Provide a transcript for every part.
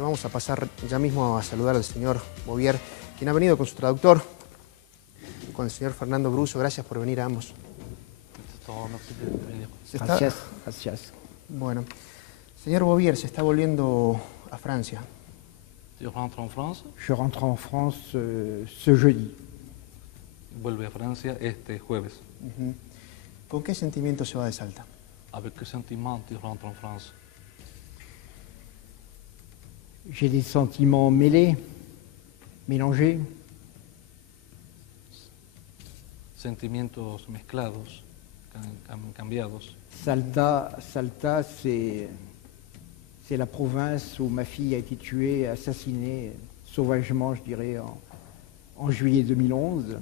pero vamos a pasar ya mismo a saludar al señor Bouvier, quien ha venido con su traductor, con el señor Fernando Bruso. Gracias por venir a ambos. Gracias, gracias. Bueno, señor Bouvier, se está volviendo a Francia. Tu rentres en France, Je rentre en France ce jeudi. vuelve a Francia este jueves. ¿Con qué sentimiento se va de Salta? Avec quel sentiment tu rentres en France? J'ai des sentiments mêlés, mélangés. Sentimientos mezclados, cambiados. Salta, c'est la province où ma fille a été tuée, assassinée sauvagement, je dirais, en juillet 2011.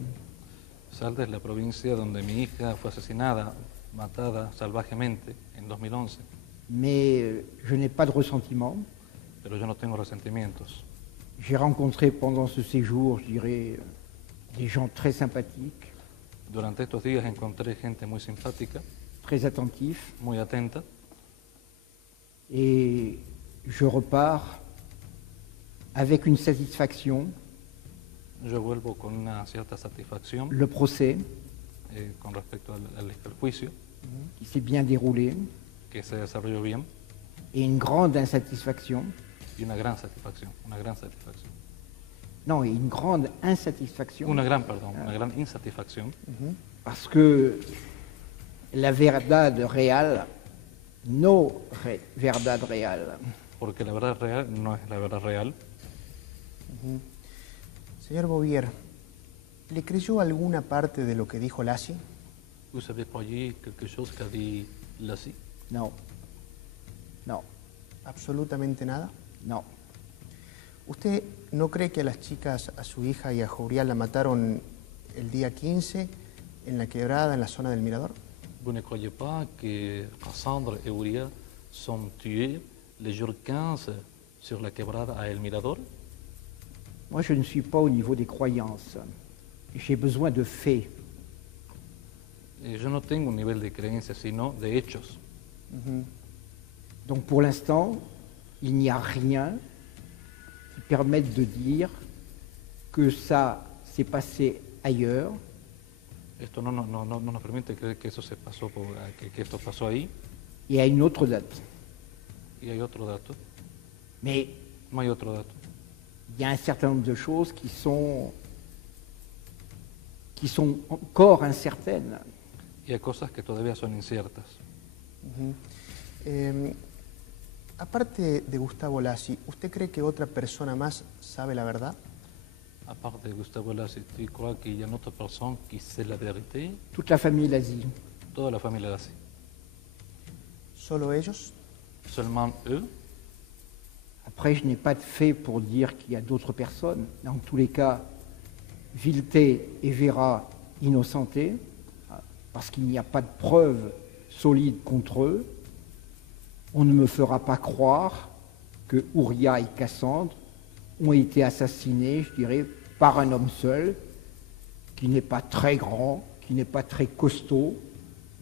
Salta es la provincia donde mi hija fue asesinada, matada salvajemente en 2011. Mais je n'ai pas de ressentiment. Pero yo no tengo resentimientos. J'ai rencontré pendant ce séjour, je dirais, des gens très sympathiques, Durante estos días encontré gente muy simpática, très attentifs, muy atenta, et je repars avec une satisfaction. yo vuelvo con una cierta satisfacción Le procès, con respecto al juicio, qui s'est bien déroulé, que se desarrolló bien, et une grande insatisfaction. y una gran satisfacción, una gran satisfacción. Non, et une grande insatisfaction. Una gran insatisfacción, Parce que la verdad real, verdad real, porque la verdad real no es la verdad real. Señor Bouvier, ¿le creyó alguna parte de lo que dijo Lassi? Vous avez croyé quelque chose qu'a dit Lassi? non, non, ¿Absolutamente nada? non. ¿Usted no cree que a las chicas, a su hija y a Jourial la mataron el día 15 en la quebrada, en la zona del Mirador? Vous ne croyez pas que Cassandre et Uriah sont tués le jour 15 sur la quebrada à El Mirador? Moi, je ne suis pas au niveau des croyances. J'ai besoin de faits. Yo no tengo un nivel de creencia, sino de hechos. Donc, pour l'instant, il n'y a rien qui permette de dire que ça s'est passé ailleurs. Esto no nos permite creer que eso se pasó, que esto pasó ahí. Et à une autre date. Y hay otro dato. Mais No hay otro dato. il y a un certain nombre de choses qui sont encore incertaines. Y hay cosas que todavía son inciertas. Aparte de Gustavo Lassi, ¿usted cree que otra persona más sabe la verdad? À part de Gustavo Lassi, tu crois qu'il y a une autre personne qui sait la vérité? Toute la famille Lassi. Toda la familia Lassi. ¿Solo ellos? Seulement eux? Après, je n'ai pas de fait pour dire qu'il y a d'autres personnes. Dans tous les cas, Vilté et Vera innocentés, parce qu'il n'y a pas de preuves solides contre eux. On ne me fera pas croire que Uriah et Cassandre ont été assassinés, je dirais, par un homme seul, qui n'est pas très grand, qui n'est pas très costaud.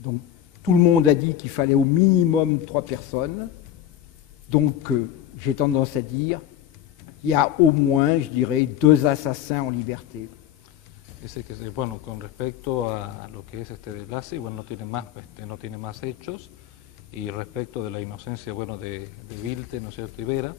Donc, tout le monde a dit qu'il fallait au minimum 3 personnes. Donc, j'ai tendance à dire qu'il y a au moins, je dirais, 2 assassins en liberté. Dice que, bueno, con respecto a lo que es de Lassi, bueno, no tiene más hechos, y respecto de la inocencia, bueno, de Vilté, ¿no es cierto?, y Vera,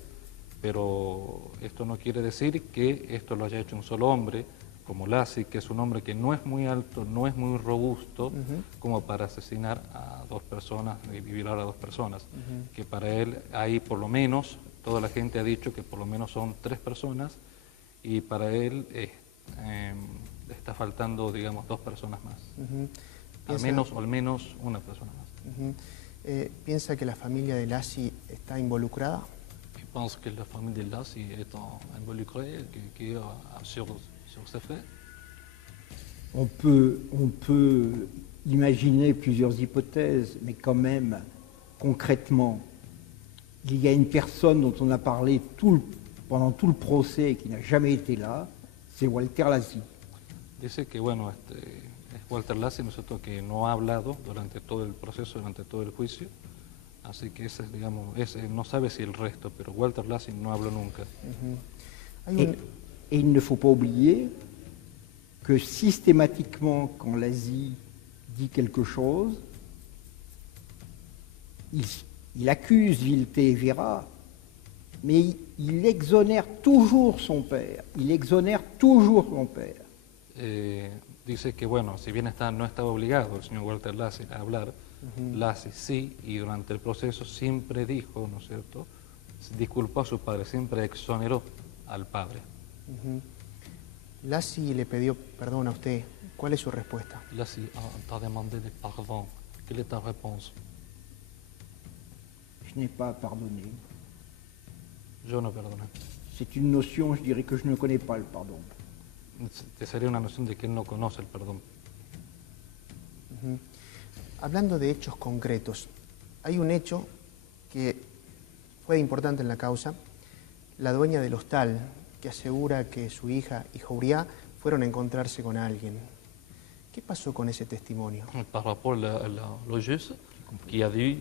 pero esto no quiere decir que esto lo haya hecho un solo hombre, como Lassi, que es un hombre que no es muy alto, no es muy robusto, como para asesinar a 2 personas y violar a 2 personas, que para él hay por lo menos, toda la gente ha dicho que por lo menos son 3 personas, y para él está faltando, digamos, 2 personas más. Al menos una persona más. ¿Piensa que la familia de Lassi está involucrada? Je pense que la famille de Lassi est involucrée sur ces faits. On peut imaginer plusieurs hypothèses, mais quand même, concrètement, il y a une personne dont on a parlé pendant tout le procès et qui n'a jamais été là, c'est Walter Lassi. Dice que, bueno, es Walter Lassi, ¿no es cierto?, que no ha hablado durante todo el proceso, durante todo el juicio. Así que ese, digamos, ese no sabe si el resto, pero Walter Lacy no habló nunca. Hay Et, un- et il ne faut pas oublier que systématiquement, quand l'Asie dit quelque chose, il accuse Wilté et Vera, mais il exonère toujours son père. Il exonère toujours son père. Dice que, bueno, si bien no estaba obligado el señor Walter Lacy a hablar, Lacy sí, y durante el proceso siempre dijo, ¿no es cierto?, disculpó a su padre, siempre exoneró al padre. Lacy le pidió perdón a usted. ¿Cuál es su respuesta? Lacy t'a demandé de pardon. Quelle est ta réponse? Je n'ai pas pardonné. Yo no perdoné. C'est une notion, je dirais, que je ne connais pas, le pardon. Sería una noción de que él no conoce el perdón. Hablando de hechos concretos, hay un hecho que fue importante en la causa. La dueña del hostal, que asegura que su hija y Jouriá fueron a encontrarse con alguien. ¿Qué pasó con ese testimonio? Par rapport à le juge qui a dit,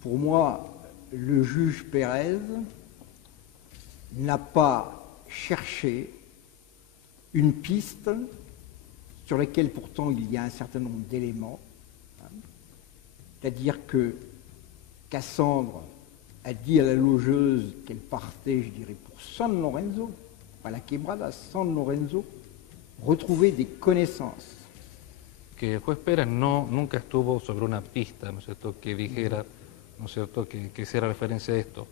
Pour moi, le juge Pérez n'a pas cherché une piste sur laquelle pourtant il y a un certain nombre d'éléments. C'est-à-dire que Cassandre a dit à la logeuse qu'elle partait, je dirais, pour San Lorenzo, pas la Quebrada, San Lorenzo, retrouver des connaissances. que el juez Pérez nunca estuvo sobre una pista, ¿no es cierto?, que dijera, ¿no es cierto?, que hiciera referencia a esto,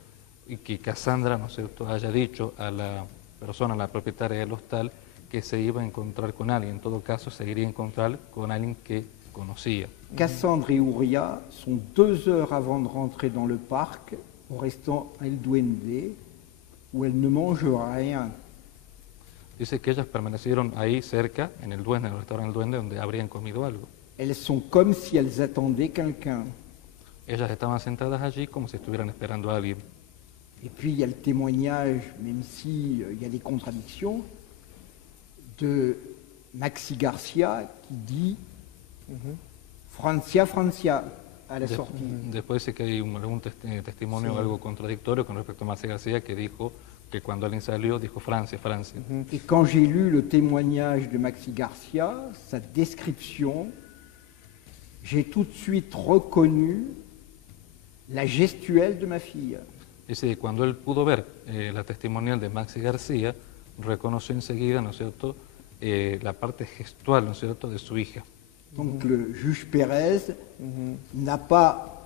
y que Cassandra, ¿no es cierto?, haya dicho a la persona, a la propietaria del hostal, que se iba a encontrar con alguien. En todo caso, se iría a encontrar con alguien que conocía. Cassandre et Uriah sont 2 heures avant de rentrer dans le parc au restaurant El Duende, où elles ne mangent rien. Dice que ellas permanecieron ahí cerca, en el Duende, en el restaurante El Duende, donde habrían comido algo. Elles sont comme si elles attendaient quelqu'un. Ellas estaban sentadas allí como si estuvieran esperando a alguien. Et puis il y a le témoignage, même si il y a des contradictions, de Maxi Garcia qui dit Francia, Francia à la sortie. Después dice que hay algún testimonio algo contradictorio con respecto a Maxi García, que dijo que cuando alguien salió dijo Francia, Francia. Et quand j'ai lu le témoignage de Maxi Garcia, sa description, j'ai tout de suite reconnu la gestuelle de ma fille. Dice que cuando él pudo ver la testimonial de Maxi García, reconoció enseguida, ¿no es cierto?, la parte gestual, ¿no es cierto?, de su hija. Donc le juge Pérez n'a pas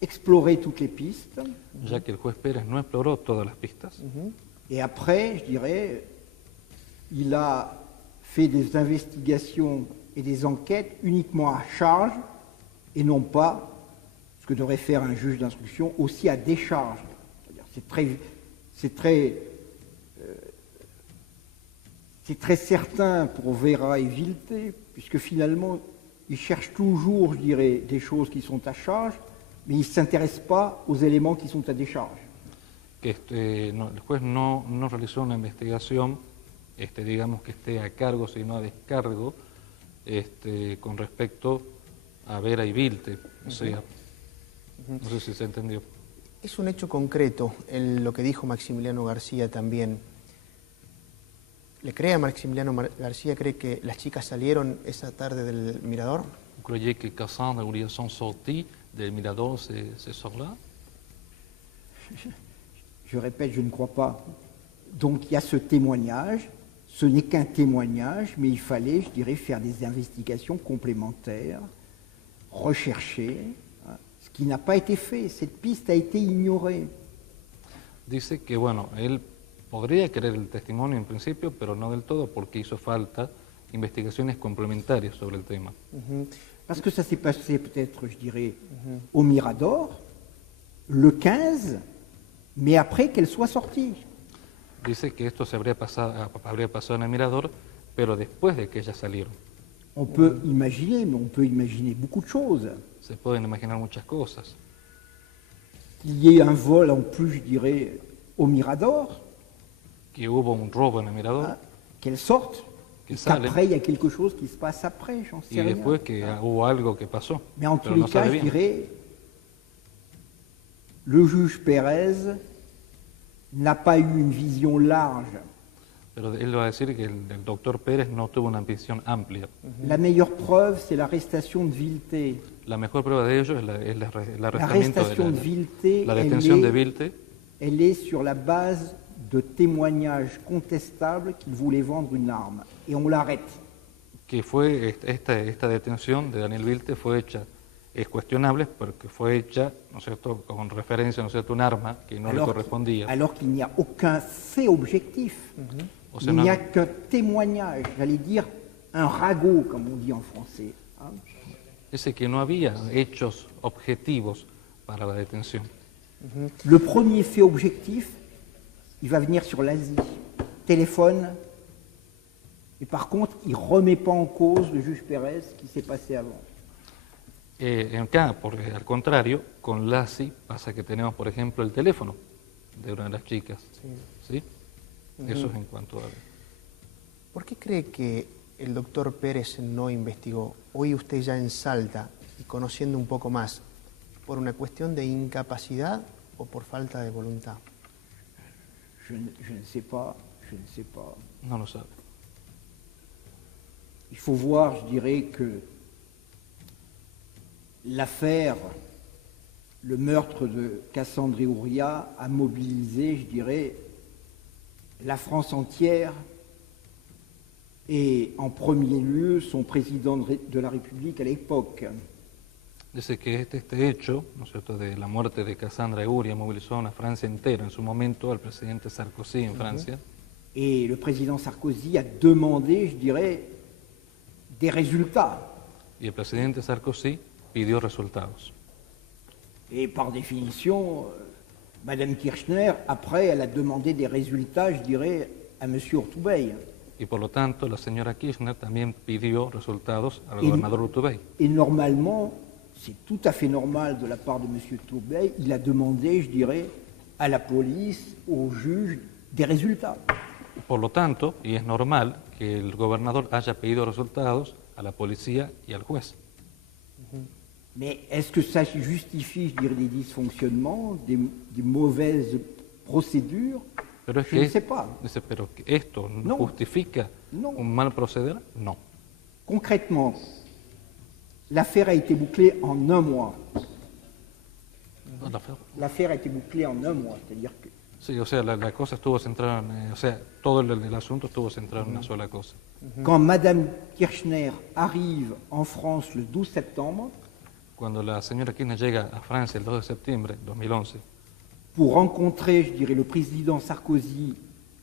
exploré toutes les pistes. Ya que el juez Pérez no exploró todas las pistas. Et après, je dirais, il a fait des investigations et des enquêtes uniquement à charge et non pas ce que devrait faire un juge d'instruction, aussi à décharge. C'est très certain pour Vera et Wilté, puisque finalement, ils cherchent toujours, je dirais, des choses qui sont à charge, mais ils ne s'intéressent pas aux éléments qui sont à décharge. Que el juez no realizó una investigación, digamos, que esté a cargo, sino a descargo, con respecto a Vera y Wilté. O sea, no sé si se entendió. Es un hecho concreto lo que dijo Maximiliano García también. ¿Le cree a Maximiliano García? ¿Cree que las chicas salieron esa tarde del mirador? Vous croyez que Cassandre et Uriah sont sortis del mirador ce soir-là? Je répète, je ne crois pas. Donc il y a ce témoignage, ce n'est qu'un témoignage, mais il fallait, je dirais, faire des investigations complémentaires, rechercher, hein, ce qui n'a pas été fait. Cette piste a été ignorée. Dice que, bueno, él podría creer el testimonio en principio, pero no del todo, porque hizo falta investigaciones complementarias sobre el tema. Parce que ça s'est passé peut-être, je dirais, au Mirador, le 15, mais après qu'elle soit sortie. Dice que esto habría pasado en el Mirador, pero después de que ellas salieron. On peut imaginer, mais on peut imaginer beaucoup de choses. Se pueden imaginar muchas cosas. Qu'il y ait un vol en plus, je dirais, au Mirador, Que hubo un robo en el Mirador, hein, qu'elle sorte, que Et salen qu'après, il y a quelque chose qui se passe après, j'en sais y rien. después que hubo algo que pasó, Mais en pero tous no les cas, sabe je bien. dirais, le juge Pérez n'a pas eu une vision large. Pero él va a decir que el doctor Pérez no tuvo una visión amplia. La meilleure preuve, c'est l'arrestation de Vilté. La mejor prueba de ello es el arrestamiento L'arrestation de Vilté, la detención de elle, Vilte, elle est sur la base de témoignages contestables qu'il voulait vendre une arme. Et on l'arrête. que fue esta detención de Daniel Vilte fue hecha, es cuestionable porque fue hecha, ¿no es cierto?, con referencia, ¿no es cierto?, a un arma que no le correspondía. Alors qu'il n'y a aucun fait objectif. O sea, Il no, n'y a qu'un témoignage, j'allais dire un ragot, comme on dit en français. Hein. dice que no había hechos objetivos para la detención. Le premier fait objectif, il va venir sur l'Asie. Téléphone. Et par contre, il ne remet pas en cause le juge Pérez, ce qui s'est passé avant. Acá, porque al contrario, con Lassi pasa que tenemos, por ejemplo, el teléfono de una de las chicas. ¿Sí? Eso es en cuanto a... ¿Por qué cree que el doctor Pérez no investigó? Hoy usted ya en Salta y conociendo un poco más, ¿por una cuestión de incapacidad o por falta de voluntad? Je ne sais pas, je ne sais pas. No lo sabe. Il faut voir, je dirais, que l'affaire, le meurtre de Cassandre Ouria a mobilisé, je dirais, la France entière et en premier lieu son président de la République à l'époque. Dice que este hecho, ¿no es cierto?, de la muerte de Cassandra Uria movilizó a una Francia entera en su momento, al presidente Sarkozy en Francia, Et le président Sarkozy a demandé, je dirais, des résultats. y el presidente Sarkozy pidió resultados. Et par définition, Madame Kirchner, après, elle a demandé des résultats, je dirais, à M. Urtubey. Y por lo tanto, la señora Kirchner también pidió resultados al Y- gobernador Urtubey. Et normalement, c'est tout à fait normal de la part de M. Urtubey, il a demandé, je dirais, à la police, au juge, des résultats. Por lo tanto, y es normal que el gobernador haya pedido resultados a la policía y al juez. Mais est-ce que ça justifie, je dirais, des dysfonctionnements, des mauvaises procédures? Pero es Je ne que sais pas. dice, pero que esto No. justifica No. un mal proceder, no. Concrètement, l'affaire a été bouclée en un mois. L'affaire a été bouclée en un mois, c'est-à-dire que Sí, o sea, la cosa estuvo centrada en, o sea, todo el asunto estuvo centrado en una sola cosa. quand Madame Kirchner arrive en France le 12 septembre Cuando la señora Kirchner llega a Francia el 2 de septiembre de 2011 pour rencontrer, je dirais, le président Sarkozy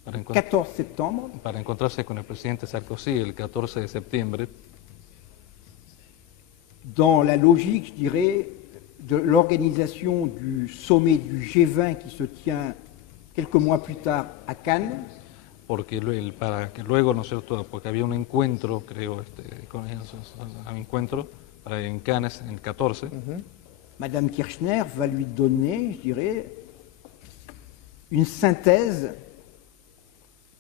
para, le encon- 14 septembre, para encontrarse con el presidente Sarkozy el 14 de septiembre, dans la logique, je dirais, de l'organisation du sommet du G20 qui se tient quelques mois plus tard à Cannes, para que luego, ¿no es cierto?, porque había un encuentro, creo, un encuentro en Cannes en el 14, Madame Kirchner va lui donner, je dirais, une synthèse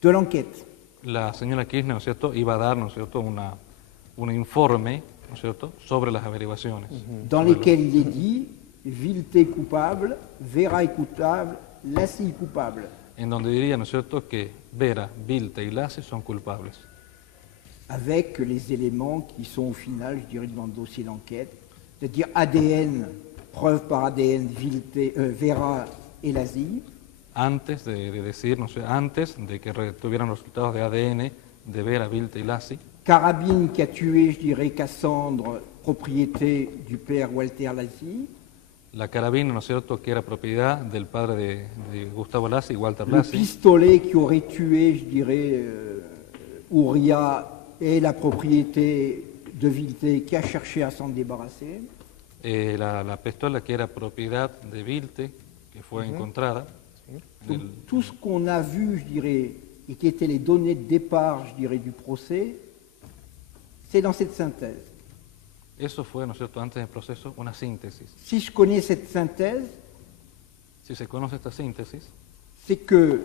de l'enquête. la señora Kirchner, ¿no es cierto?, iba a dar, ¿no es cierto?, un informe, ¿no es cierto?, sobre las averiguaciones. Dans Sobre lesquels il est dit Vilté coupable, Vera est coupable, Lassi coupable. en donde diría, ¿no es cierto?, que Vera, Vilte y Lassi son culpables, Avec les éléments qui sont au final, je dirais, dans le dossier d'enquête, c'est-à-dire ADN, preuve par ADN, Vera et Lassi, antes de decir, no sé, antes de que tuvieran los resultados de ADN de Vera, Vilte y Lassi, Carabine qui a tué, je dirais, Cassandre, propriété du père Walter Lassi, la carabina, ¿no es cierto?, que era propiedad del padre de Gustavo Lassi, Walter le Lassi, pistolet qui aurait tué, je dirais, Ouria et la propriété de Vilté qui a cherché à s'en débarrasser. la pistola que era propiedad de Vilte, que fue encontrada, en Donc, el- tout ce qu'on a vu, je dirais, et qui étaient les données de départ, je dirais, du procès, c'est dans cette synthèse. eso fue, ¿no es cierto?, antes del proceso, una síntesis. Si je connais cette synthèse, Si se conoce esta síntesis, c'est que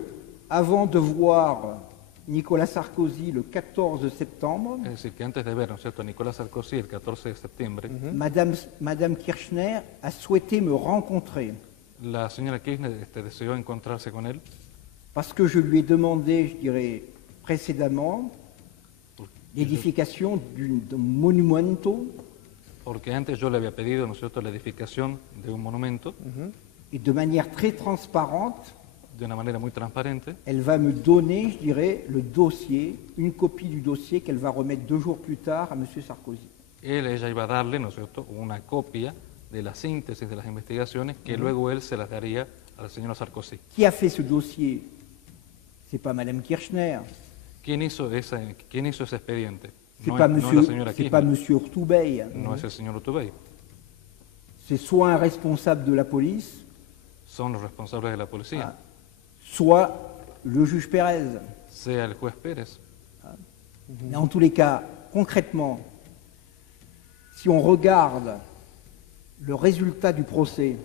avant de voir Nicolas Sarkozy le 14 septembre, Es decir, que antes de ver, ¿no es cierto?, a Nicolas Sarkozy el 14 de septiembre, Madame Kirchner a souhaité me rencontrer la señora Kirchner deseó encontrarse con él parce que je lui ai demandé, je dirais, précédemment, l'édification d'un monumento porque antes yo le había pedido, ¿no es cierto?, la edificación de un monumento et de manière très transparente, de una manera muy transparente. elle va me donner, je dirais, le dossier, une copie du dossier qu'elle va remettre 2 jours plus tard à M. Sarkozy. Ella iba a darle, ¿no es cierto?, una copia de la síntesis de las investigaciones que luego él se las daría al señor Sarkozy. Qui a fait ce dossier? C'est pas Madame Kirchner, ¿Quién hizo ese expediente? c'est No pas es la Monsieur, señora c'est pas Kirchner, Monsieur Urtubey, no es el señor Urtubey. c'est soit un responsable de la police, Son los responsables de la policía, soit le juge Pérez. sea el juez Pérez. Mais en tous les cas, concrètement, si on regarde le résultat du procès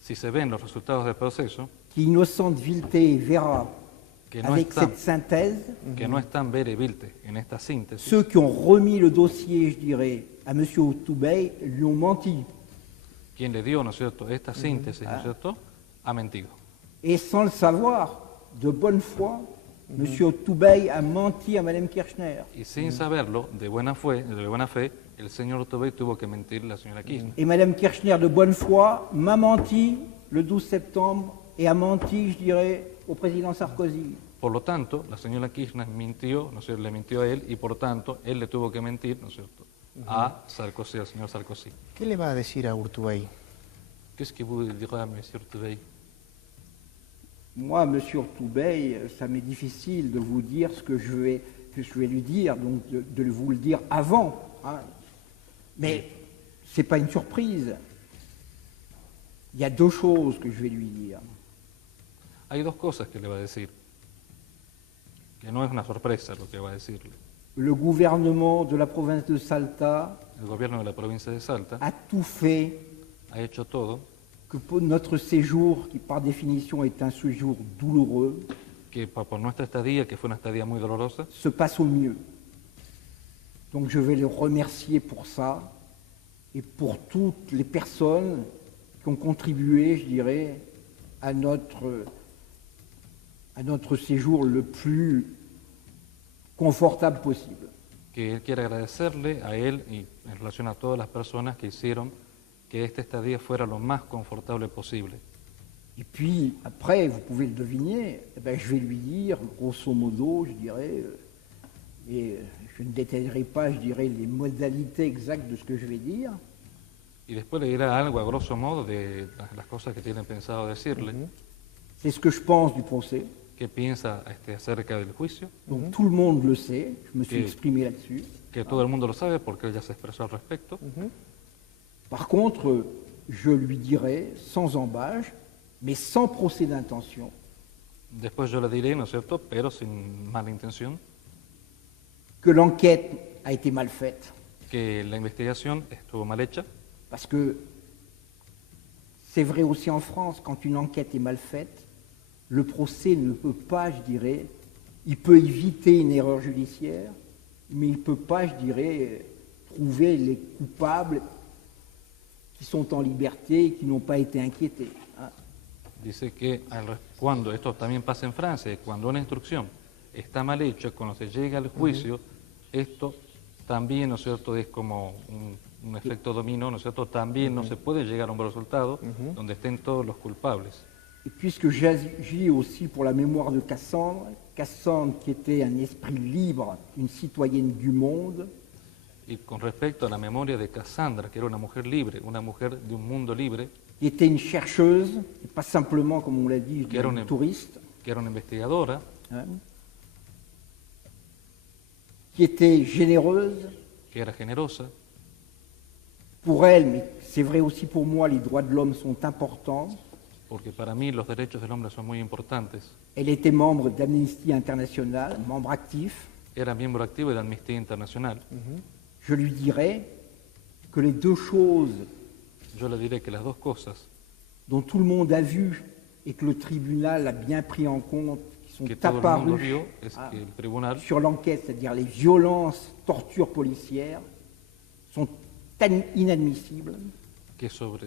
Si se ven los resultados del proceso, qui innocente Vilté et Vera que no, avec están, cette synthèse, que no están Vera y Vilte en esta síntesis, ceux qui ont remis le dossier, je dirais, à M. Urtubey lui ont menti. quien le dio, ¿no es cierto?, esta síntesis, ¿no es cierto?, ha mentido. Et sans le savoir, de bonne foi, M. Urtubey a menti à Mme Kirchner. Y sin saberlo, de buena fe, el señor Urtubey tuvo que mentirle a la señora Kirchner. Et Mme Kirchner, de bonne foi, m'a menti le 12 septembre et a menti, je dirais, au président Sarkozy. Por lo tanto, la señora Kirchner mintió, ¿no es cierto?, le mintió a él y por tanto él le tuvo que mentir, ¿no es cierto?, a Sarkozy, al señor Sarkozy. ¿Qué le va a decir a Urtubey? Qu'est-ce que vous direz à monsieur Urtubey? Moi, M. Urtubey, ça m'est difficile de vous dire ce que je vais lui dire, donc de vous le dire avant. Hein. Mais ce n'est pas une surprise. Il y a 2 choses que je vais lui dire. Hay 2 cosas que le va a decir, que no es una sorpresa lo que va a decirle. Le gouvernement de la province de Salta El gobierno de la provincia de Salta a tout fait ha hecho todo que pour notre séjour, qui par définition est un séjour douloureux, que por nuestra estadía, que fue una estadía muy dolorosa, se passe au mieux. Donc je vais le remercier pour ça et pour toutes les personnes qui ont contribué, je dirais, à notre séjour le plus confortable possible. que él quiere agradecerle a él y en relación a todas las personas que hicieron que esta estadía fuera lo más confortable posible. Et puis, après, vous pouvez le deviner, eh ben, je vais lui dire, grosso modo, je dirais, et je ne détaillerai pas, je dirais, les modalités exactes de ce que je vais dire, Y después le dirá algo a grosso modo de las cosas que tienen pensado decirle, c'est ce que je pense du procès. qué piensa acerca del juicio, Donc tout le monde le sait, je me suis Ok. exprimé là-dessus. que todo el mundo lo sabe porque él ya se expresó al respecto. Par contre, je lui dirai, sans embâche, mais sans procès d'intention, Después yo le diré, ¿no es cierto?, pero sin mala intención, que l'enquête a été mal faite, que la investigación estuvo mal hecha, parce que c'est vrai aussi en France, quand une enquête est mal faite, le procès ne peut pas, je dirais, il peut éviter une erreur judiciaire, mais il ne peut pas, je dirais, trouver les coupables qui sont en liberté et qui n'ont pas été inquiétés. Hein. dice que cuando esto también pasa en Francia, cuando una instrucción está mal hecha, cuando se llega al juicio, esto también, ¿no es cierto?, es como un efecto dominó, ¿no es cierto?, también no se puede llegar a un buen resultado donde estén todos los culpables. Et puisque j'agis aussi pour la mémoire de Cassandre, Cassandre qui était un esprit libre, une citoyenne du monde, Y con respecto a la memoria de Cassandra, que era una mujer libre, una mujer de un mundo libre, qui était une chercheuse, et pas simplement, comme on l'a dit, Qui era une une- touriste, que era una investigadora, hein, qui était généreuse. que era generosa, Pour elle, mais c'est vrai aussi pour moi, les droits de l'homme sont importants. porque para mí los derechos del hombre son muy importantes. Elle était membre d'Amnesty International, membre actif. Era miembro activo de Amnistía Internacional. Je lui dirais que les 2 choses Yo le diré que las 2 cosas dont tout le monde a vu et que le tribunal a bien pris en compte, qui sont que todo el mundo apparus vio es que el tribunal, sur l'enquête, c'est-à-dire les violences, tortures policières, sont inadmissibles. que sobre...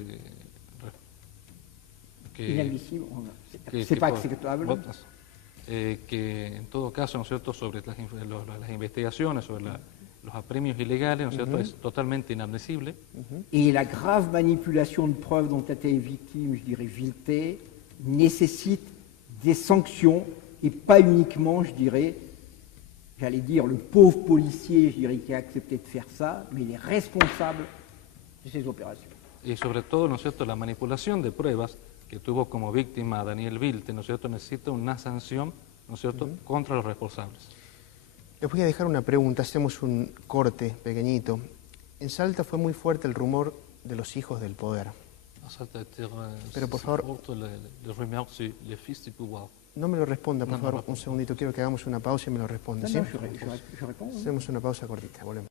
Inadmissibles, que- c'est que pas por- acceptable. otras, que en todo caso, ¿no es cierto?, sobre las investigaciones, sobre los apremios ilegales, ¿no es cierto?, es totalmente inadmisible. Et la grave manipulation de preuves dont a été victime, je dirais, Vilté, nécessite des sanctions et pas uniquement, je dirais, j'allais dire, le pauvre policier, je dirais, qui a accepté de faire ça, mais les responsables de ces opérations. Y sobre todo, ¿no es cierto?, la manipulación de pruebas que tuvo como víctima a Daniel Vilte, ¿no es cierto?, necesita una sanción, ¿no es cierto?, contra los responsables. Les voy a dejar una pregunta, hacemos un corte pequeñito. En Salta fue muy fuerte el rumor de los hijos del poder. Pero por favor, no me lo responda, por favor, un segundito. Quiero que hagamos una pausa y me lo responda. Non, ¿sí? non, je réponds. Hacemos una pausa cortita, volvemos.